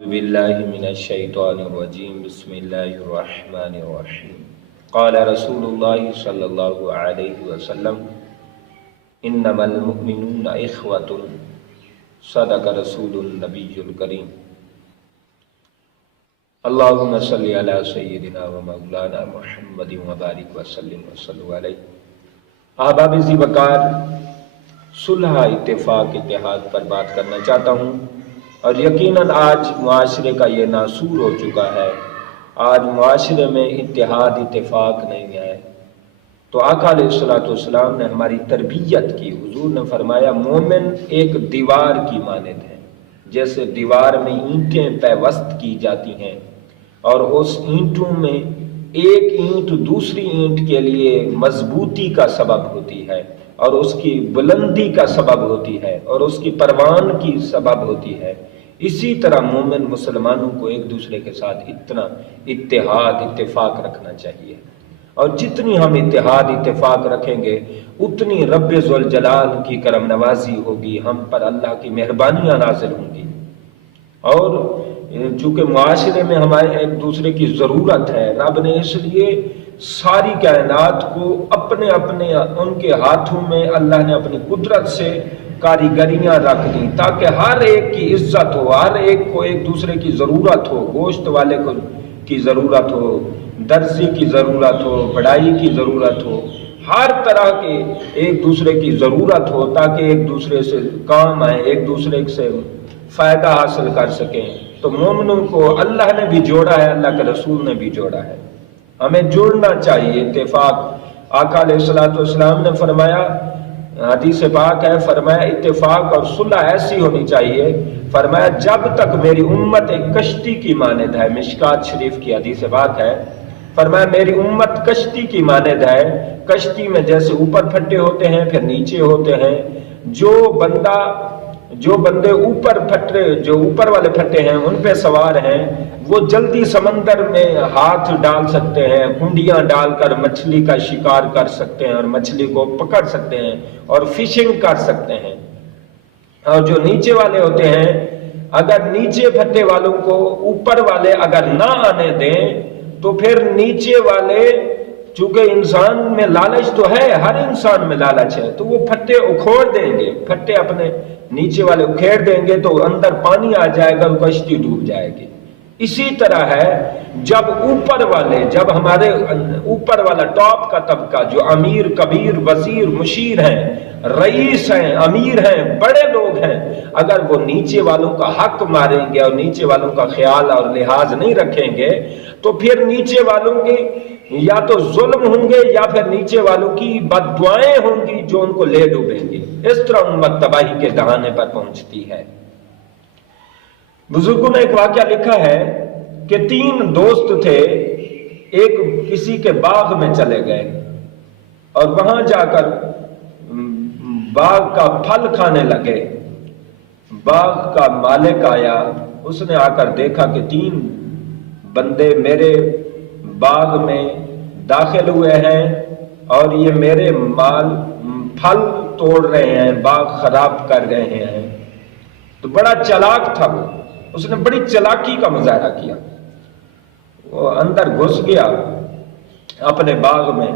باللہ من الشیطان الرجیم بسم اللہ الرحمن الرحیم قال رسول اللہ صلی اللہ علیہ وسلم انما المؤمنون اخوۃ صدق رسول النبی الکریم اللہم صلی علی سیدنا و مولانا محمد وبارک وسلم وصلوا علیہ۔ احباب ذی وقار، صلح، اتفاق، اتحاد پر بات کرنا چاہتا ہوں، اور یقیناً آج معاشرے کا یہ ناسور ہو چکا ہے۔ آج معاشرے میں اتحاد اتفاق نہیں ہے۔ تو آقا علیہ الصلوۃ والسلام نے ہماری تربیت کی۔ حضور نے فرمایا مومن ایک دیوار کی مانند ہے، جیسے دیوار میں اینٹیں پیوست کی جاتی ہیں اور اس اینٹوں میں ایک اینٹ دوسری اینٹ کے لیے مضبوطی کا سبب ہوتی ہے اور اس کی بلندی کا سبب ہوتی ہے اور اس کی پروان کی سبب ہوتی ہے، اسی طرح مومن مسلمانوں کو ایک دوسرے کے ساتھ اتنا اتحاد اتفاق رکھنا چاہیے، اور جتنی ہم اتحاد اتفاق رکھیں گے اتنی رب ذوالجلال کی کرم نوازی ہوگی، ہم پر اللہ کی مہربانیاں نازل ہوں گی۔ اور چونکہ معاشرے میں ہمارے ایک دوسرے کی ضرورت ہے، رب نے اس لیے ساری کائنات کو اپنے اپنے ان کے ہاتھوں میں اللہ نے اپنی قدرت سے کاریگریاں رکھ دیں تاکہ ہر ایک کی عزت ہو، ہر ایک کو ایک دوسرے کی ضرورت ہو، گوشت والے کو کی ضرورت ہو، درزی کی ضرورت ہو، بڑائی کی ضرورت ہو، ہر طرح کے ایک دوسرے کی ضرورت ہو تاکہ ایک دوسرے سے کام آئے، ایک دوسرے سے فائدہ حاصل کر سکیں۔ تو مومنوں کو اللہ نے بھی جوڑا ہے، اللہ کے رسول نے بھی جوڑا ہے، ہمیں جڑنا چاہیے۔ اتفاق، آقا علیہ الصلوۃ والسلام نے فرمایا، حدیث پاک ہے، فرمایا اتفاق اور صلح ایسی ہونی چاہیے، فرمایا جب تک میری امت ایک کشتی کی مانند ہے، مشکات شریف کی حدیث پاک ہے، فرمایا میری امت کشتی کی مانند ہے، کشتی میں جیسے اوپر پھٹے ہوتے ہیں پھر نیچے ہوتے ہیں، جو بندے جو اوپر والے پھٹے ہیں ان پہ سوار ہیں وہ جلدی سمندر میں ہاتھ ڈال سکتے ہیں، کنڈیاں ڈال کر مچھلی کا شکار کر سکتے ہیں اور مچھلی کو پکڑ سکتے ہیں اور فشنگ کر سکتے ہیں۔ اور جو نیچے والے ہوتے ہیں، اگر نیچے پھٹے والوں کو اوپر والے اگر نہ آنے دیں تو پھر نیچے والے، چونکہ انسان میں لالچ تو ہے، ہر انسان میں لالچ ہے، تو وہ پھٹے اکھوڑ دیں گے، پھٹے اپنے نیچے والے اکھیڑ دیں گے تو اندر پانی آ جائے گا، کشتی ڈوب جائے گی۔ اسی طرح ہے جب ہمارے اوپر والا ٹاپ کا طبقہ جو امیر، کبیر، وزیر، مشیر ہیں، رئیس ہیں، امیر ہیں، بڑے لوگ ہیں، اگر وہ نیچے والوں کا حق ماریں گے اور نیچے والوں کا خیال اور لحاظ نہیں رکھیں گے تو پھر نیچے والوں کی یا تو ظلم ہوں گے یا پھر نیچے والوں کی بد دعائیں ہوں گی جو ان کو لے ڈوبیں گے۔ اس طرح امت تباہی کے دہانے پر پہنچتی ہے۔ بزرگوں نے ایک واقعہ لکھا ہے کہ 3 دوست تھے، ایک کسی کے باغ میں چلے گئے اور وہاں جا کر باغ کا پھل کھانے لگے۔ باغ کا مالک آیا، اس نے آ کر دیکھا کہ 3 بندے میرے باغ میں داخل ہوئے ہیں اور یہ میرے پھل توڑ رہے ہیں، باغ خراب کر رہے ہیں۔ تو بڑا چالاک تھا وہ، اس نے بڑی چالاکی کا مظاہرہ کیا۔ وہ اندر گھس گیا اپنے باغ میں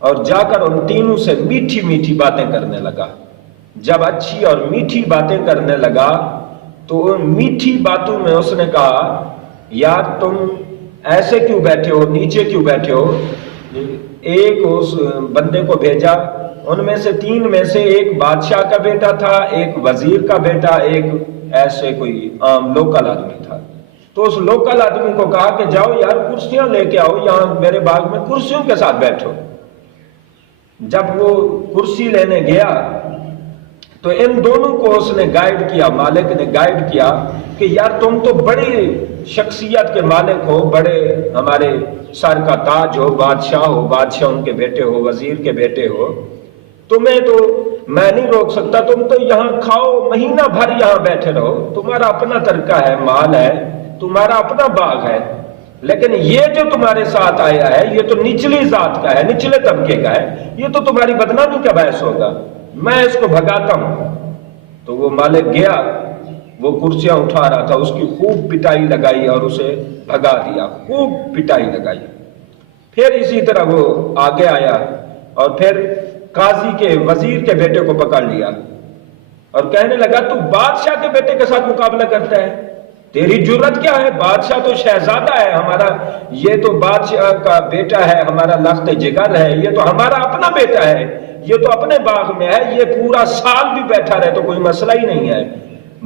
اور جا کر ان تینوں سے میٹھی میٹھی باتیں کرنے لگا۔ جب اچھی اور میٹھی باتیں کرنے لگا تو ان میٹھی باتوں میں اس نے کہا، یار تم ایسے کیوں بیٹھے ہو، نیچے کیوں بیٹھے ہو؟ ایک اس بندے کو بھیجا، ان میں سے 3 میں سے ایک بادشاہ کا بیٹا تھا، ایک وزیر کا بیٹا، ایک ایسے کوئی عام لوکل آدمی تھا۔ تو اس لوکل آدمی کو کہا کہ جاؤ یار کرسیاں لے کے آؤ، یہاں میرے باغ میں کرسیوں کے ساتھ بیٹھو۔ جب وہ کرسی لینے گیا تو ان دونوں کو اس نے گائیڈ کیا، مالک نے گائیڈ کیا کہ یار تم تو بڑی شخصیت کے مالک ہو، بڑے ہمارے سر کا تاج ہو، بادشاہ ان کے بیٹے ہو، وزیر کے بیٹے ہو، تمہیں تو میں نہیں روک سکتا، تم تو یہاں کھاؤ، مہینہ بھر یہاں بیٹھے رہو، تمہارا اپنا ترکہ ہے، مال ہے، تمہارا اپنا باغ ہے، لیکن یہ جو تمہارے ساتھ آیا ہے یہ تو نچلی ذات کا ہے، نچلے طبقے کا ہے، یہ تو تمہاری بدنامی کا باعث ہوگا، میں اس کو بھگاتا ہوں۔ تو وہ مالک گیا، وہ کرسیاں اٹھا رہا تھا، اس کی خوب پٹائی لگائی اور اسے بھگا دیا، خوب پٹائی لگائی۔ پھر اسی طرح وہ آگے آیا اور پھر قاضی کے وزیر کے بیٹے کو پکڑ لیا اور کہنے لگا تو بادشاہ کے بیٹے کے ساتھ مقابلہ کرتا ہے، تیری جرت کیا ہے؟ بادشاہ تو شہزادہ ہے ہمارا، یہ تو بادشاہ کا بیٹا ہے، ہمارا لخت جگر ہے، یہ تو ہمارا اپنا بیٹا ہے، یہ تو اپنے باغ میں ہے، یہ پورا سال بھی بیٹھا رہے تو کوئی مسئلہ ہی نہیں ہے،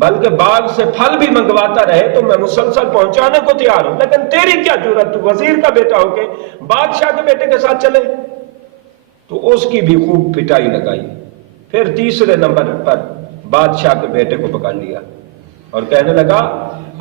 بلکہ باغ سے پھل بھی منگواتا رہے تو میں مسلسل پہنچانے کو تیار ہوں، لیکن تیری کیا جرت، تو وزیر کا بیٹا ہو کے بادشاہ کے بیٹے کے ساتھ چلے؟ تو اس کی بھی خوب پٹائی لگائی۔ پھر تیسرے نمبر پر بادشاہ کے بیٹے کو پکڑ لیا اور کہنے لگا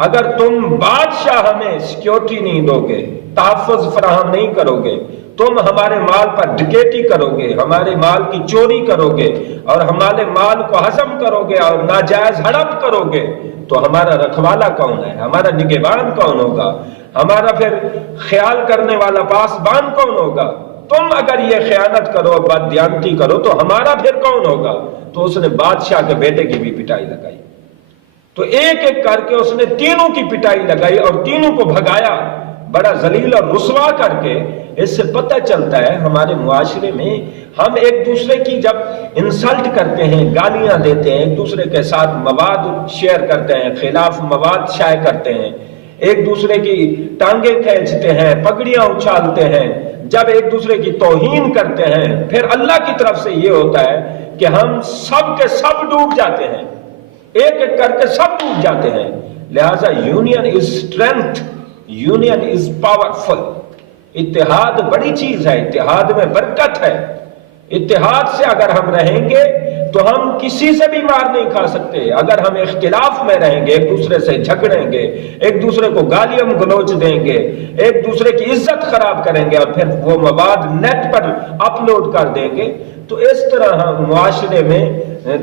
اگر تم بادشاہ ہمیں سیکیورٹی نہیں دو گے، تحفظ فراہم نہیں کرو گے، تم ہمارے مال پر ڈکیٹی کرو گے، ہمارے مال کی چوری کرو گے اور ہمارے مال کو ہضم کرو گے اور ناجائز ہڑپ کرو گے، تو ہمارا رکھوالا کون ہے؟ ہمارا نگہبان کون ہوگا؟ ہمارا پھر خیال کرنے والا پاسبان کون ہوگا؟ تم اگر یہ خیانت کرو، بددیانتی کرو تو ہمارا پھر کون ہوگا؟ تو اس نے بادشاہ کے بیٹے کی بھی پٹائی لگائی۔ تو ایک ایک کر کے اس نے تینوں کی پٹائی لگائی اور تینوں کو بھگایا، بڑا ذلیل اور رسوا کر کے۔ اس سے پتہ چلتا ہے ہمارے معاشرے میں ہم ایک دوسرے کی جب انسلٹ کرتے ہیں، گالیاں دیتے ہیں، ایک دوسرے کے ساتھ مواد شیئر کرتے ہیں، خلاف مواد شائع کرتے ہیں، ایک دوسرے کی ٹانگیں کھینچتے ہیں، پگڑیاں اچھالتے ہیں، جب ایک دوسرے کی توہین کرتے ہیں، پھر اللہ کی طرف سے یہ ہوتا ہے کہ ہم سب کے سب ڈوب جاتے ہیں، ایک ایک کر کے سب ڈوب جاتے ہیں۔ لہذا union is strength, union is powerful, اتحاد بڑی چیز ہے، اتحاد میں برکت ہے۔ اتحاد سے اگر ہم رہیں گے تو ہم کسی سے بھی مار نہیں کھا سکتے۔ اگر ہم اختلاف میں رہیں گے، ایک دوسرے سے جھگڑیں گے، ایک دوسرے کو گالیاں گلوچ دیں گے، ایک دوسرے کی عزت خراب کریں گے اور پھر وہ مواد نیٹ پر اپلوڈ کر دیں گے، تو اس طرح ہم معاشرے میں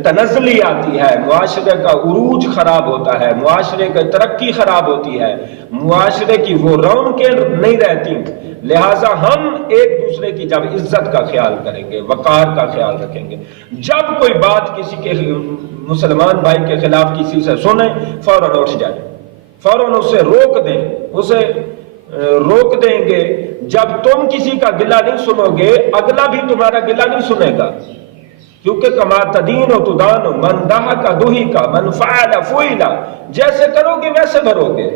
تنزلی آتی ہے، معاشرے کا عروج خراب ہوتا ہے، معاشرے کی ترقی خراب ہوتی ہے، معاشرے کی وہ رونقیں نہیں رہتی۔ لہٰذا ہم ایک دوسرے کی جب عزت کا خیال کریں گے، وقار کا خیال رکھیں گے، جب کوئی بات کسی کے مسلمان بھائی کے خلاف کسی سے سنیں، فوراً اٹھ جائیں، فوراً اسے روک دیں، اسے روک دیں گے۔ جب تم کسی کا گلہ نہیں سنو گے، اگلا بھی تمہارا گلہ نہیں سنے گا، کیونکہ کما تدین و تدان، من دہا کا دوہی کا، من فعل فعل، جیسے کرو گے ویسے بھرو گے۔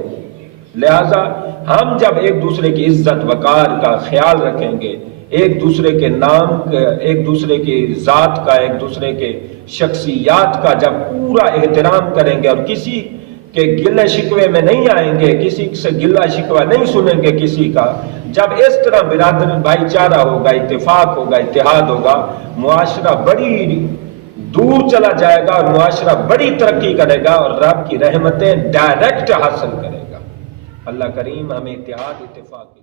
لہذا ہم جب ایک دوسرے کی عزت وقار کا خیال رکھیں گے، ایک دوسرے کے نام کا، ایک دوسرے کی ذات کا، ایک دوسرے کے شخصیات کا جب پورا احترام کریں گے اور کسی کے گلے شکوے میں نہیں آئیں گے، کسی سے گلہ شکوہ نہیں سنیں گے کسی کا، جب اس طرح برادری بھائی چارہ ہوگا، اتفاق ہوگا، اتحاد ہوگا، معاشرہ بڑی دور چلا جائے گا اور معاشرہ بڑی ترقی کرے گا اور رب کی رحمتیں ڈائریکٹ حاصل کرے گا۔ اللہ کریم ہمیں اتحاد اتفاق کی